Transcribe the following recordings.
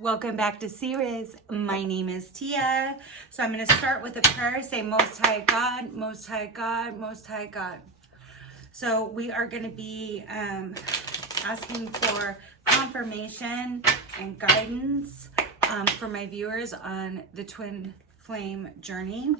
Welcome back to Series. My name is Tia. So I'm going to start with a prayer. Say, Most High God, Most High God, Most High God. So we are going to be asking for confirmation and guidance for my viewers on the twin flame journey.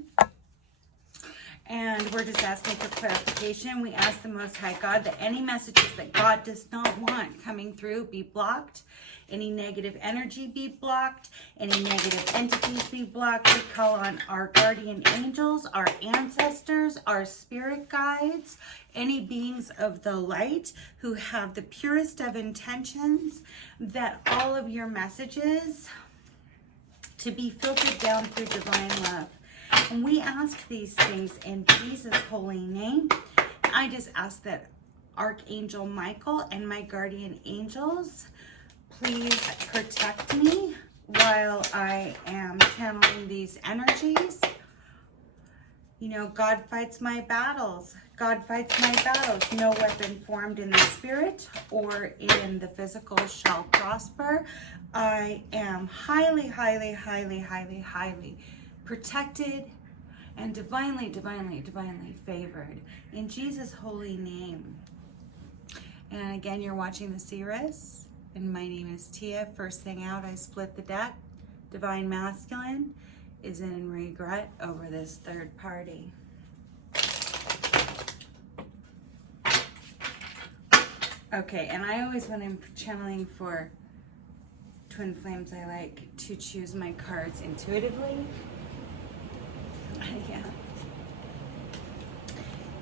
And we're just asking for clarification. We ask the Most High God that any messages that God does not want coming through be blocked. Any negative energy be blocked. Any negative entities be blocked. We call on our guardian angels, our ancestors, our spirit guides, any beings of the light who have the purest of intentions, that all of your messages to be filtered down through divine love. And we ask these things in Jesus' holy name. I just ask that Archangel Michael and my guardian angels please protect me while I am channeling these energies. You know, God fights my battles. God fights my battles. No weapon formed in the spirit or in the physical shall prosper. I am highly, highly, highly, highly, highly protected and divinely, divinely, divinely favored in Jesus' holy name. And again, you're watching the Series, and my name is Tia. First thing out, I split the deck. Divine Masculine is in regret over this third party. Okay, and I always, when I'm channeling for twin flames, I like to choose my cards intuitively.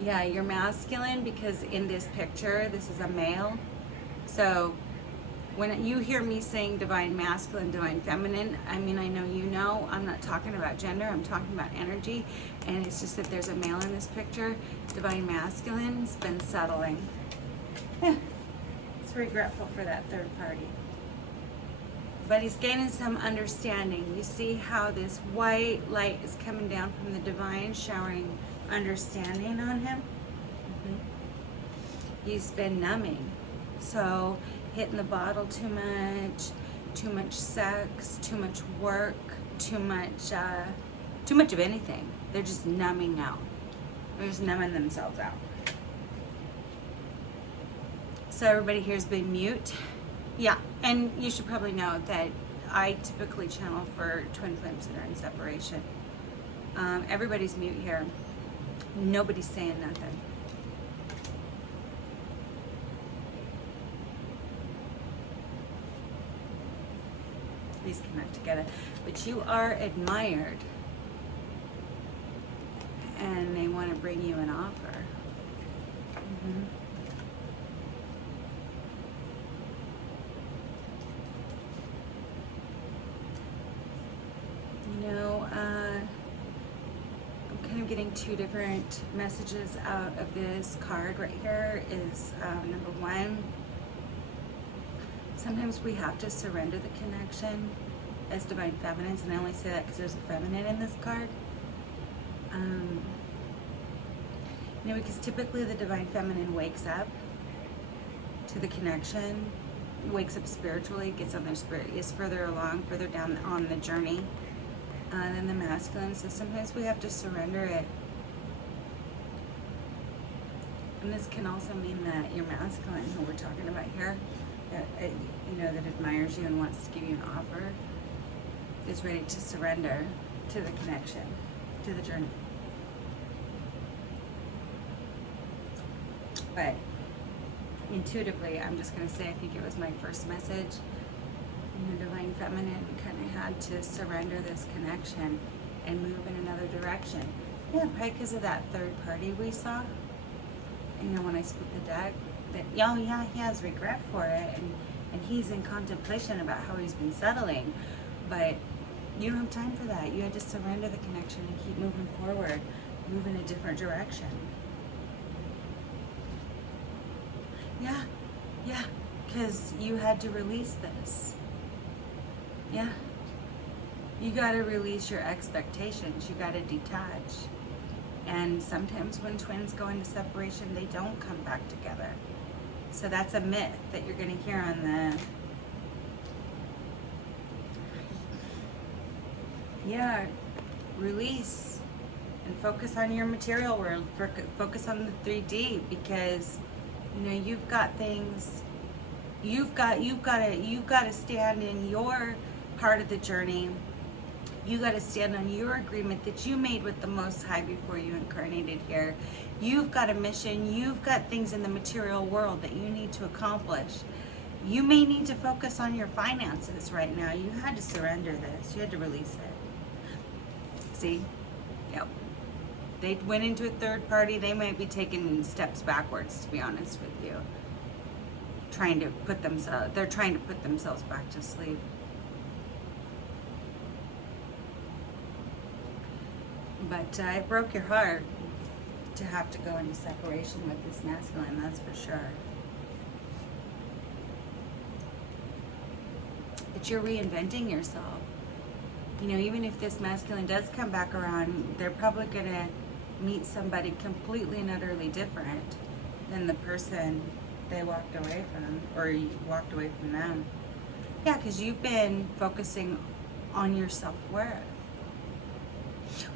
Yeah, you're masculine because in this picture, this is a male. So when you hear me saying divine masculine, divine feminine, I mean, I know you know, I'm not talking about gender, I'm talking about energy. And it's just that there's a male in this picture. Divine masculine's been settling. It's regretful for that third party. But he's gaining some understanding. You see how this white light is coming down from the divine, showering understanding on him? He's been numbing. So hitting the bottle too much sex, too much work, too much of anything. They're just numbing out. They're just numbing themselves out. So everybody here's been mute. Yeah, and you should probably know that I typically channel for twin flames that are in separation. Everybody's mute here. Nobody's saying nothing. Please connect together. But you are admired, and they want to bring you an offer. You know, I'm kind of getting two different messages out of this card right here. Is number one, sometimes we have to surrender the connection as divine feminines, and I only say that because there's a feminine in this card. You know, because typically the divine feminine wakes up to the connection, wakes up spiritually, gets on their spirit, is further along, further down on the journey than the masculine. So sometimes we have to surrender it. And this can also mean that your masculine, who we're talking about here, you know, that admires you and wants to give you an offer, is ready to surrender to the connection, to the journey. But intuitively, I'm just going to say, I think it was my first message, you know, divine feminine kind of had to surrender this connection and move in another direction. Yeah, probably because of that third party we saw. You know, when I split the deck, that, oh yeah, he has regret for it, and he's in contemplation about how he's been settling. But you don't have time for that. You had to surrender the connection and keep moving forward, move in a different direction. Yeah, because you had to release this. Yeah. You got to release your expectations. You got to detach. And sometimes when twins go into separation, they don't come back together. So that's a myth that you're going to hear on Yeah, release and focus on your material world. Focus on the 3D, because you know you've got things. You've got to stand in your part of the journey. You got to stand on your agreement that you made with the Most High before you incarnated here. You've got a mission. You've got things in the material world that you need to accomplish. You may need to focus on your finances right now. You had to surrender this. You had to release it. See? Yep. They went into a third party. They might be taking steps backwards, to be honest with you. They're trying to put themselves back to sleep. But it broke your heart to have to go into separation with this masculine, that's for sure. But you're reinventing yourself. You know, even if this masculine does come back around, they're probably gonna meet somebody completely and utterly different than the person they walked away from, or you walked away from them. Yeah, because you've been focusing on your self-worth,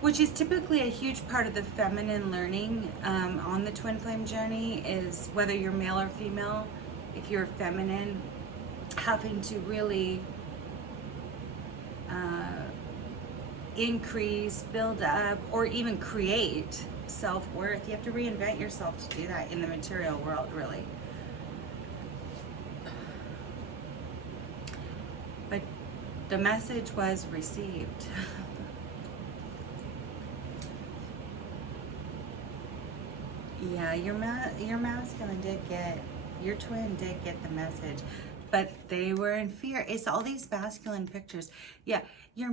which is typically a huge part of the feminine learning on the twin flame journey, is whether you're male or female, if you're feminine, having to really increase, build up, or even create self-worth. You have to reinvent yourself to do that in the material world, really. But the message was received. Yeah, your masculine did get, your twin did get the message, but they were in fear. It's all these masculine pictures. Yeah, your